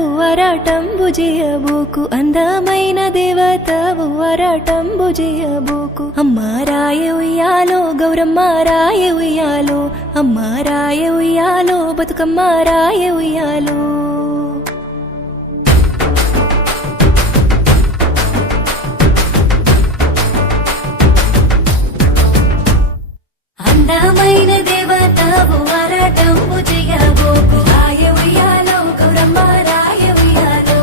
ఊరాటంబు చేయబోకు అందమైన దేవతవు ఊరాటంబు చేయబోకు అమ్మ రాయ ఉయ్యాలో గౌరమ్మ రాయ ఉయ్యాలో అమ్మ రాయ ఉయ్యాలో బతుకమ్మ రాయ ఉయ్యాలో అందమైన దేవతవు ఊరాటంబు చేయబోకు రాయ ఉయ్యాలో గౌరమ్మ రాయ ఉయ్యాలో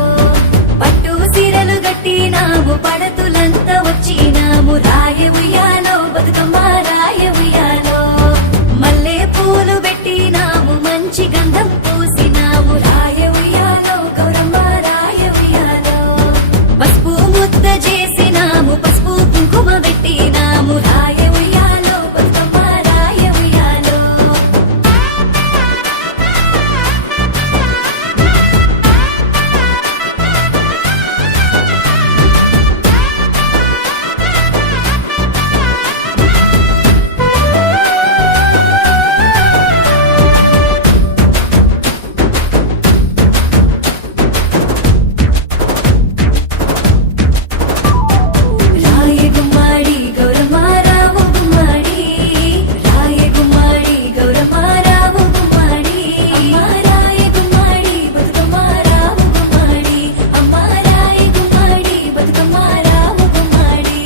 పట్టు సీరలు గట్టినాము పడతులంతా వచ్చినాము రాయ ఉయ్యాలో బతుకమ్మ రాయ ఉయ్యాలో మల్లె పూలు పెట్టినాము మంచి గంధం పూసినాము రాయ ఉయ్యాలో గౌరమ్మ రాయ ఉయ్యాలో పసుపు ముద్ద చేసినాము పసుపు కుంకుమ పెట్టినాము రాయ ఉయ్యాలో బతుకమ్మ రాయ ఉయ్యాలో రాయ గుమ్మాడి గౌరమ్మ రావు గుమ్మాడి రాయ గుమ్మాడి గౌరమ్మ రావు గుమ్మాడి అమ్మ రాయ గుమ్మాడి బతుకమ్మ రావు గుమ్మాడి అమ్మ రాయ గుమ్మాడి బతుకమ్మ రావు గుమ్మాడి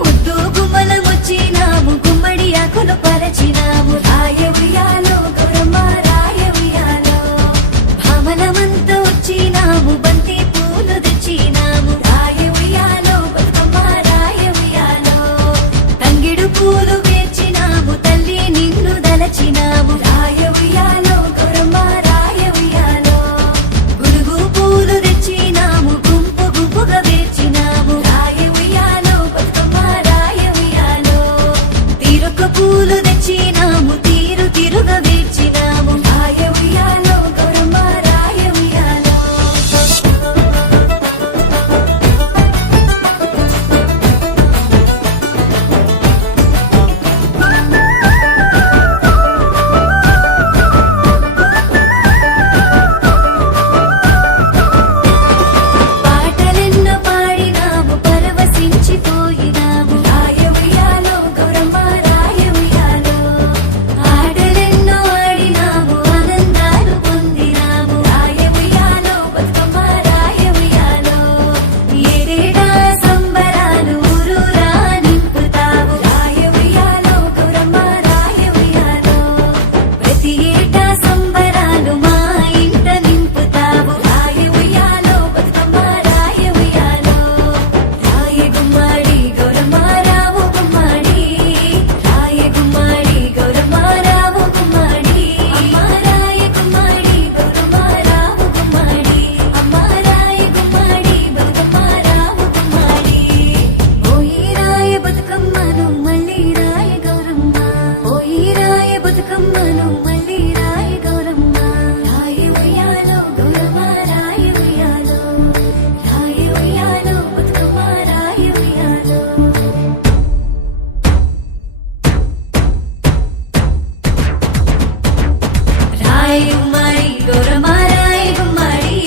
ముద్దు గుమ్మల వచ్చినాము గుమ్మడి ఆకులు పరచినాము రాయ ఉయ్యాలో గౌరమ్మ రాయ ఉయ్యాలో భామలమంతా వచ్చినాము బంతి పూలు తెచ్చినాము రాయ ఉయ్యాలో బతుకమ్మ రాయ ఉయ్యాలో తంగిడు పూలు వేచినాము తల్లి నిన్ను దలచినాము రాయ ఉయ్యాలో గౌరమ్మ రాయ ఉయ్యాలో గురుగు పూలు తెచ్చినాము గుంపు గుంపుగా వేచినాము రాయ ఉయ్యాలో బతుకమ్మ రాయ ఉయ్యాలో తీరొక్క పూలు తెచ్చినాము తీరు తిరుగా వేచినాము రాయ ఉయ్యాలో గౌరమ్మ రాయ ఉయ్యాలో పాటలెన్నో పాడినాము పరవశించిపోయినాము రాయ ఉయ్యాలో గౌరమ్మ రాయ ఉయ్యాలో ఆటలెన్నో ఆడినాము ఆనందాలు పొందినాము రాయ ఉయ్యాలో బతుకమ్మ రాయ ఉయ్యాలో ఏడేడా సంబరాలు ఊరూరా నింపుతావు రాయ ఉయ్యాలో గౌరమ్మ రాయ ఉయ్యాలో ప్రతి ఏటా సంబరాలు మా ఇంట నింపుతావు రాయ ఉయ్యాలో బతుకమ్మ రాయ ఉయ్యాలో రాయ గుమ్మాడి గౌరమ్మ రావు గుమ్మాడి రాయ గుమ్మాడి గౌరమ్మ రావు గుమ్మాడి అమ్మ రాయ గుమ్మాడి గౌరమ్మ రావు గుమ్మాడి అమ్మ రాయ గుమ్మాడి బతుకమ్మ రావు గుమ్మాడి ఓయి రాయ బతుకమ్మను మళ్ళీ రాయ గౌరమ్మ ఓయి రాయ బతుకమ్మను మళ్ళీ రాయ గౌరమ్మ రాయ ఉయ్యాలో గౌరమ్మ రాయ ఉయ్యాలో రాయ ఉయ్యాలో బతుకమ్మ రాయ ఉయ్యాలో రాయ గుమ్మాడి గౌరమ్మ రాయ గుమ్మాడి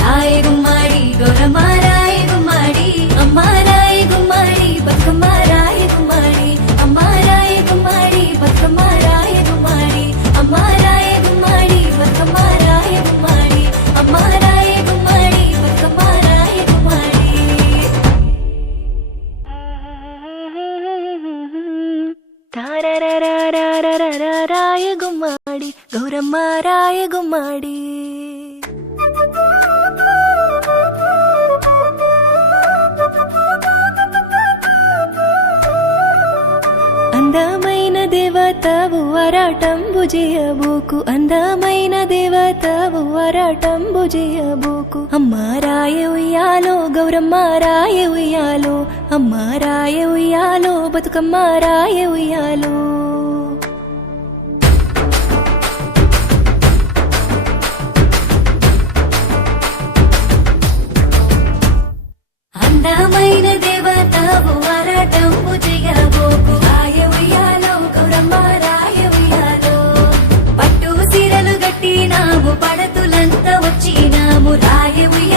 రాయ గుమ్మాడి గౌరమ్మ రాయ గుమ్మాడి అమ్మ రాయ గుమ్మాడి బతుకమ్మ రాయ గుమ్మాడి అమ్మ రాయ గుమ్మాడి బతుకమ్మ రాయ గుమ్మాడి అమ్మ రాయ గుమ్మాడి బతుకమ్మ రాయ గుమ్మాడి అమ్మ రాయ గుమ్మాడి బతుకమ్మ రాయ గుమ్మాడి రాయ గుమ్మాడి గౌరమ్మ రాయ గుమ్మాడి అందమైన దేవతవు ఊరాటంబు చేయబోకు అందమైన దేవతవు ఊరాటంబు చేయబోకు అమ్మ రాయ ఉయ్యాలో గౌరమ్మ రాయ ఉయ్యాలో అమ్మ రాయ ఉయ్యాలో బతుకమ్మ రాయ ఉయ్యాలో అందమైన దేవతవు ఊరాటంబు చేయబోకు రాయ ఉయ్యాలో గౌరమ్మ రాయ ఉయ్యాలో పట్టు సీరలు గట్టినాము పడతులంతా వచ్చినాము రాయే ఉయ్యాల